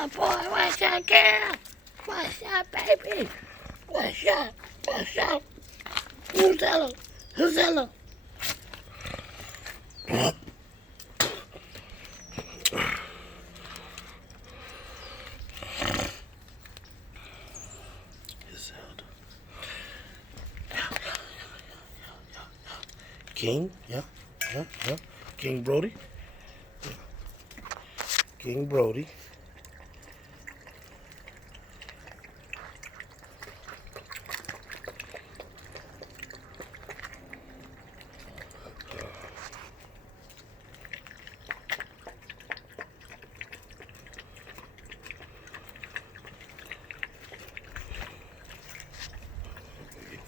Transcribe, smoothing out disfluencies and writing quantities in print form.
up, boy? What's up, girl? What's up, baby? What's up? What's up? Who's hello? Who's hello? King, yeah. King Brody. King Brody.